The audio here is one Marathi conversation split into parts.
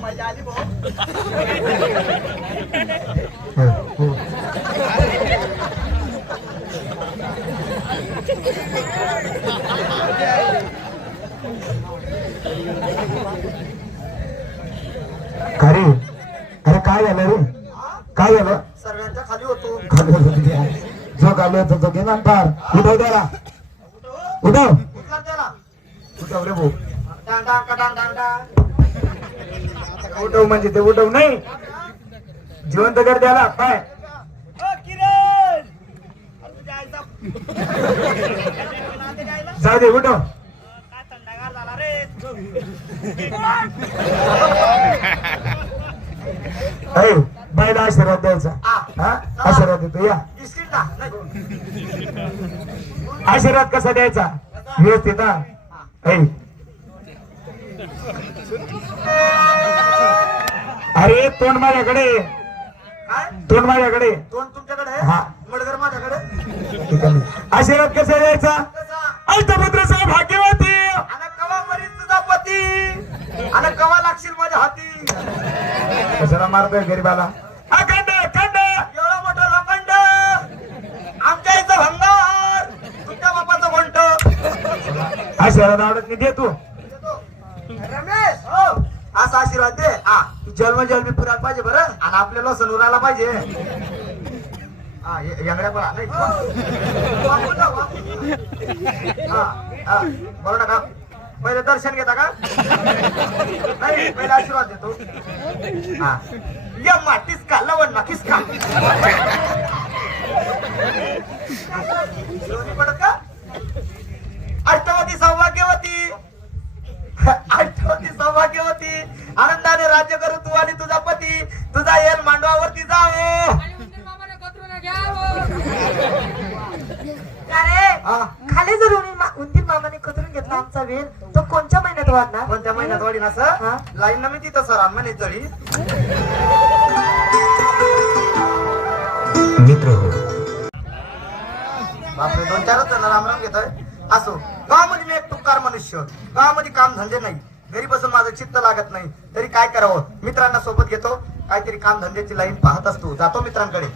मज़ा आली अरे अरे काय झालं रे? काय झालं? सर्वांच्या खाली होतो. खाली होतं. जो खाली होता तो घे ना पार. उठव त्याला. उठव. त्याला. उठव रे भाऊ. डांग का डांग. उठव म्हणजे ते उठव नाही. जिवंत कर त्याला काय ना? जाऊ दे उठव. बाईला आशीर्वाद द्यायचा. हा. आशीर्वाद देतो या. आशीर्वाद कसा द्यायचा? व्यवस्थित हा. अरे तोंड माझ्याकडे. काय? तोंड माझ्याकडे. तोंड तुमच्याकडे? हा. मडगर माझ्याकडे? आशीर्वाद कसा द्यायचा कसा? अष्टपुत्र साहेब भाग्यवती. आणि कवा तुझा पती? आणि कवा लागशील माझ्या हाती? कशाला मारतोय गरीबाला? अखंड अखंड. एवढा मोठा लोखंड. आमच्या इथं भंगार. तुमच्या बापाचं म्हणत आशीर्वाद आवडत नाही दे तू. रमेश हो. असा आशीर्वाद दे. हा. जन्म जन्मी पुरायला पाहिजे बरं. आणि आपल्याला सण उरायला पाहिजे. हा य- यंगड्या पण हा, नका पहिले दर्शन घेता का? नाही पहिले आशीर्वाद देतो. हा. यम्मा टिसका लवण मा किसका? शिवणी पडत का? अष्टवती सौभाग्यवती. अष्टवती सौभाग्यवती. आनंदाने राज्य करू तू आणि तुझा पती तुझा येल मांडवावरती जाओ अरे हा, खाली जर उनी मा- उंदीर मामाने कतरून वेल तो कोणत्या महिन्यात वाढणार? कोणत्या महिन्यात वाढीन. असं? लाईन ना मी तिथं सर म्हणे चढी मित्र हो. बापरे दोन चारच जण रामराम घेतोय. असो गावामध्ये मी एक तुकार मनुष्य. गावामध्ये काम धंदे नाही. घरी बसून माझं चित्त लागत नाही. तरी काय करावं? मित्रांना सोबत घेतो. काहीतरी काम धंद्याची लाईन पाहत असतो. जातो मित्रांकडे.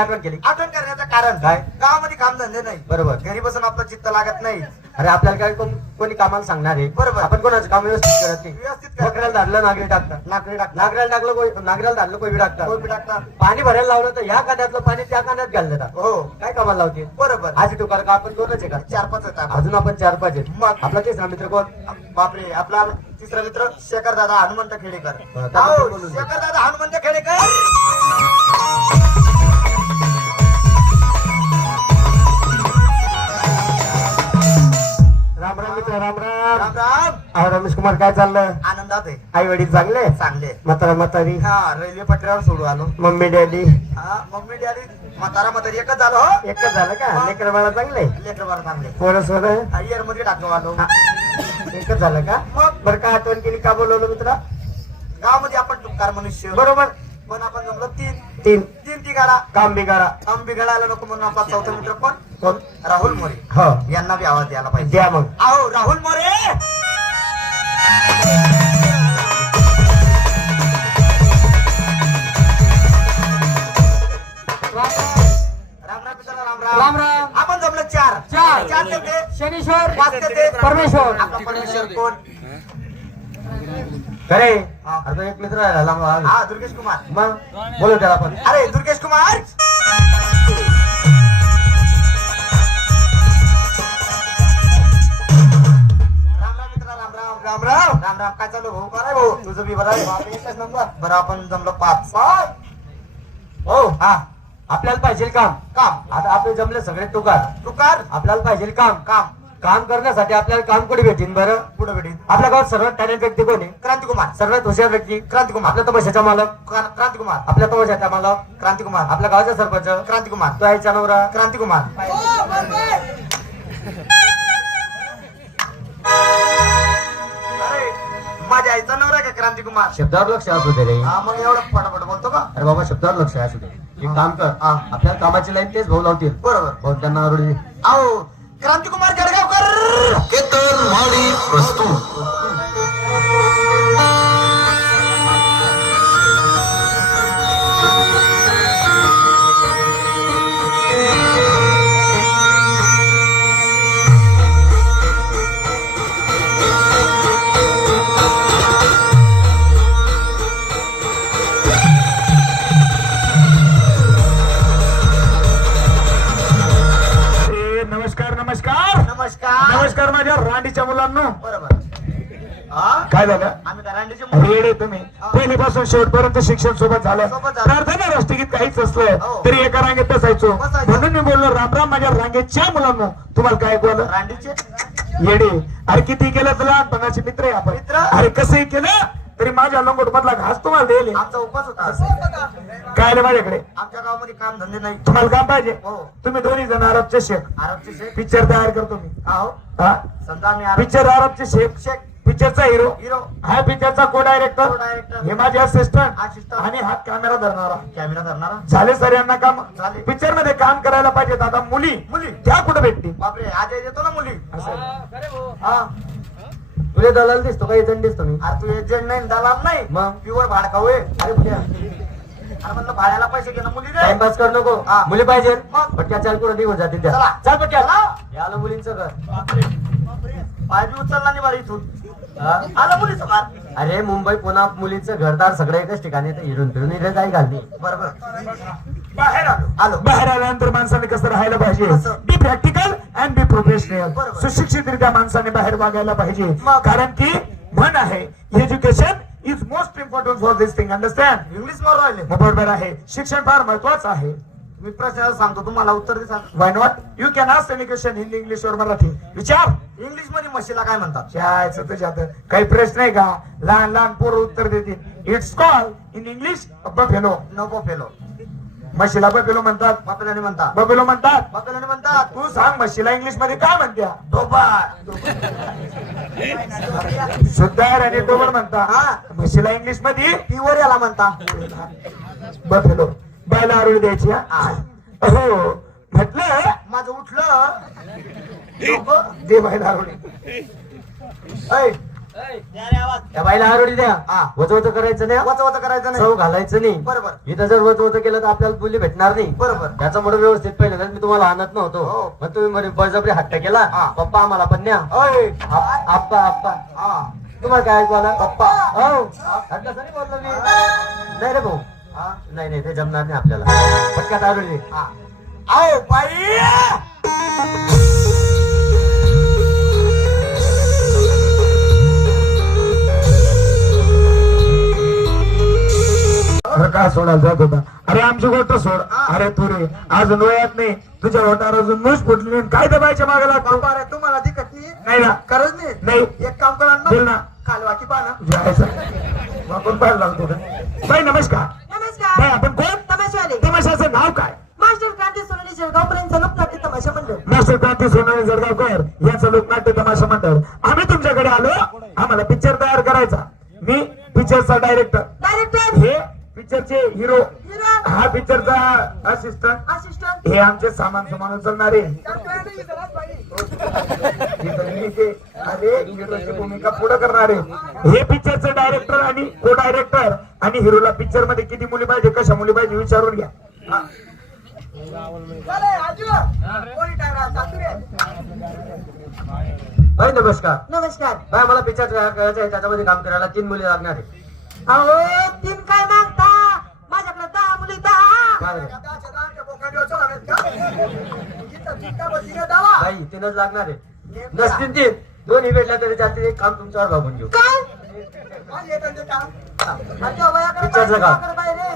आठवण केली. आठवण करण्याचं कारण काय? गावामध्ये काम धंदे नाही. बरोबर. घरी बसून आपलं चित्त लागत नाही. अरे आपल्याला काय कोण- कोणी कामाला सांगणार आहे? बरोबर. आपण कोणाचं काम व्यवस्थित करत नाही? व्यवस्थित करत बकऱ्याला धाडलं नागरी टाकतात. नाकरी टाकणार नागऱ्याला टाकलं कोई नागऱ्याला धाडलं टाकतात. बी टाकणार पाणी भरायला लावलं तर ह्या कांद्यातलं पाणी त्या कांद्यात घाललं हो. काय कामाला लावते? बरोबर. आज टुकार का आपण दोनच आहे का चार पाच आहेत आपण. अजून आपण चार पाच आहेत. मग. आपला तिसरा मित्र कोण? बापरे. आपला तिसरा मित्र शेखर दादा हनुमंत खेडेकर. हो. शेखर दादा हनुमंत खेडेकर! राम राम मित्र राम राम. राम राम. अहो रमेश कुमार काय चाललं आनंदात आहे. आई वडील चांगले? चांगले. म्हातारा म्हातारी? हा रेल्वे पटऱ्यावर सोडू आलो. Mummy daddy? हा मम्मी डॅडी म्हातारा म्हातारी एकच झालं हो. एकच झालं का? लेकर बाळा चांगले? लेकर बारा चांगले. पोरं सोरं इयरमध्ये टाकलो आलो. हा. एकच झालं का? मग? बरं काय आठवण केली? का बोलवलं मित्रा? गावामध्ये आपण तुकार मनुष्य. बरोबर. पण आपण जमलो तीन. तीन. तीन ती गाडा काम बिगाडा आम बिघडायला नको म्हणून आपला चौथा मित्र कोण? कोण? राहुल मोरे. हो. यांना बी आवाज द्यायला पाहिजे. द्या मग. आओ राहुल मोरे! राम राम मित्रांनो, राम राम. राम राम. आपण जमलं चार. चार. चार शनीश्वर पाच परमेश्वर. परमेश्वर कोण? हा. आता एक मित्र राहिला लांब हा. हा दुर्गेश कुमार. मग? बोलू त्याला पण अरे दुर्गेश कुमार! राम राम. राम राम. काय चालू भाऊ? काय भाऊ? तुझं बी बरं आहे. बापरे, एकच नंबर. बरं आपण जमलो पाच. हो. हा. आपल्याला पाहिजे काम. काम. आता आपले जमले सगळे तुकार. तुकार. आपल्याला पाहिजे काम. काम. काम करण्यासाठी आपल्याला काम कुठे भेटेन बरं? पुढे भेटीन? आपल्या गावात सर्वात टॅलेंट व्यक्ती कोण आहे? क्रांतिकुमार. सर्वात हुशार व्यक्ती? क्रांतिकुमार. आपल्या तमाशाचा मालक? क्रां- क्रांतिकुमार. आपल्या तमाशाचा मालक? क्रांतिकुमार. आपल्या गावाचा सरपंच? क्रांतिकुमार. तो आईचा नवरा क्रांतिकुमार. बाईचा नवरा आहे का क्रांतिकुमार शब्दावर लक्ष असू दे रे. हा मग एवढं फटाफट बोलतो का? अरे बाबा शब्दावर लक्ष असू दे. एक काम कर. हा. आपल्या कामाची लाईन तेच भाऊ लावतील. बरोबर. भाऊ त्यांना आवडली आओ क्रांतिकुमार जळगावकर! नमस्कार माझ्या रांडीच्या मुलांनो. बरोबर. काय झालं? आम्ही रांडेचे. रेडे तुम्ही. पहिलीपासून शेवटपर्यंत शिक्षण सोबत झालं. प्रार्थना राष्ट्रगीत काहीच असलं हो. तरी एका रांगेत बसायचो. म्हणून मी बोललो रामराम माझ्या रांगेच्या मुलांनो तुम्हाला काय बोल रांडीचे? येडे. अरे किती केलं तर लहानपणाचे मित्र आहे आपण. मित्र? अरे कसंही केलं तरी माझ्या लंगोट मधला घास तुम्हाला देईल. आमचा उपास होता. काय रे माझ्याकडे? आमच्या गावामध्ये काम धंदे नाही. तुम्हाला काम पाहिजे? हो. तुम्ही दोन्ही जण अरबचे शेख आरबचे शेख पिक्चर तयार करतो मी. आहो हा? समजा आम्ही आरब पिक्चर अरबचे शेख शेख पिक्चरचा हिरो हिरो हा पिक्चरचा को डायरेक्टर Co-director. हे माझे असिस्टंट Assistant. आणि हात कॅमेरा धरणारा. कॅमेरा धरणारा? झाले सर यांना काम. झाले. पिक्चरमध्ये काम करायला पाहिजे. आता मुली. मुली. त्या कुठे भेटतील? बापरे आज येतो ना मुली. असं. हा. तुला दलाल दिसतो का? एजंट दिसतो मी. अरे तू एजंट नाही दलाल नाही. मग? प्युअर भाडकाऊ आहे अरे अरे म्हणलं भाड्याला पैसे घेणं मुली दे टाइमपास कर नको. हा. मुली पाहिजे. मग? पटक्या चाल कुठं निघून जातील त्या. चला. चाल पटक्या. हे आलं मुलींचं घर. पाय बी उचलला नाही बरं इथून. हा? आलं मुलीचं मार अरे मुंबई पुन्हा मुलींचं घरदार सगळं एकच ठिकाणी तर हिरून फिरून इथे काही घालली बरोबर. बाहेर आलो. आलो. बाहेर आल्यानंतर माणसाने कसं राहायला पाहिजे? Be practical and be professional. सुशिक्षितरित्या माणसाने बाहेर वागायला पाहिजे? कारण की म्हण आहे education is most important for this thing understand English मारू राहिले. बरोबर आहे. शिक्षण फार महत्वाचं आहे. मी प्रश्नाला सांगतो तुम्हाला उत्तर दे सांग. Why not you can ask any question Hindi English वर मराठी विचार इंग्लिशमध्ये म्हशीला काय म्हणतात? शाळेचं तुझ्यात काही प्रश्न आहे का? लहान लहान पोरं उत्तर देतील. It's call in English buffalo नको फेलो म्हशीला बफेलो म्हणतात बापेलाने म्हणतात. बफेलो म्हणतात. बापेलाने म्हणतात. तू सांग म्हशीला इंग्लिशमध्ये काय म्हणत्या डोबार शुद्धार आणि डोबर म्हणता. हा. म्हशीला इंग्लिशमध्ये प्युअर याला म्हणता. बफेलो बायला आरोळी द्यायची हा? म्हटलं माझं उठलं. दे बायला आरोळी. त्या बायला आरोळी द्या. हा. वच वच करायचं नाही वच वच करायचं नाही. घालायचं नाही. बरोबर. इथं जर वच वच केलं तर आपल्याला बोली भेटणार नाही. बरोबर. त्याच्यामुळे व्यवस्थित पहिल्यांदा मी तुम्हाला आणत हो. नव्हतो मग तुम्ही म्हणे बळजबरी हट्ट केला. हा. पप्पा आम्हाला पण न्या. आप्पा आप्पा. हा. तुम्हाला काय ऐकू आलं पप्पा. हो. नाही बोललो मी नाही रे भाऊ. हा. नाही नाही ते जमणार नाही आपल्याला. पटक्यात आरोळी दे. हा. आओ बाई! का सोडायला जात होता? अरे आमची गोष्ट सोड. अरे तू रे अजून वयात नाही. तुझ्या ओटावर अजून मूस फुटली नाही. काय दबायच्या मागे लागतो तुम्हाला दिकत नाही. नाही ना. खरंच नाही. नाही. एक काम करा बोल ना. कालवाकी पाहायला लागतो का? बाई नमस्कार. नमस्कार. बाई आपण कोण? तमाशावाले. तमाशाचं नाव काय? मास्टर क्रांती सोनाली जळगावपर्यंत लोकनाट्य तमाशा मंडळ. मास्टर क्रांती सोनाली जळगावकर याचं लोकनाट्य तमाशा मंडळ. आम्ही तुमच्याकडे आलो. आम्हाला पिक्चर तयार करायचा. मी पिक्चरचा डायरेक्टर डायरेक्टर हे पिक्चरचे हिरो हिरो हा पिक्चरचा असिस्टंट असिस्टंट हे आमचे सामान सामान उचलणारे अरे हिरोची भूमिका पुढे करणारे. हे पिक्चरचे डायरेक्टर आणि को डायरेक्टर आणि हिरोला पिक्चरमध्ये किती मुली पाहिजे कशा मुली पाहिजे विचारून घ्या. हा. बाई नमस्कार. नमस्कार. बाय मला पिक्चर करायचं आहे त्याच्यामध्ये काम करायला तीन मुली लागणार आहे अहो तीन काय बाई तीनच लागणार आहे. नसतील तीन दोन्ही भेटल्या तरी जातील. एक काम तुमच्यावर भागून घेऊ. पाय रे.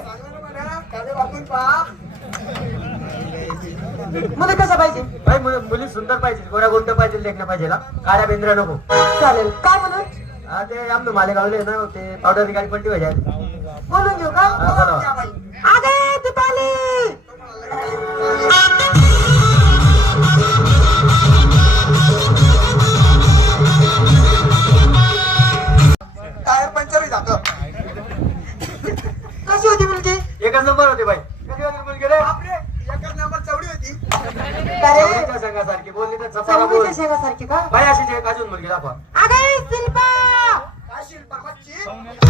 मुली कशा पाहिजे? बाई मुली सुंदर पाहिजे. गोऱ्या गोंड पाहिजे. लेखण्या पाहिजे काळ्या बेंद्र्या नको. चालेल. काय म्हणून? ते आमचं मालेगावले ना ते पावडर निघाली पलटी पाहिजे बोलून घेऊ का? अरे चवळीच्या संघासारखी बोलली तर चपाला बोल. चवळीच्या शेंगासारखी का? बाई अशीच एक अजून मुलगी दाखवा अगं शिल्पा! काय शिल्पा मच्छी?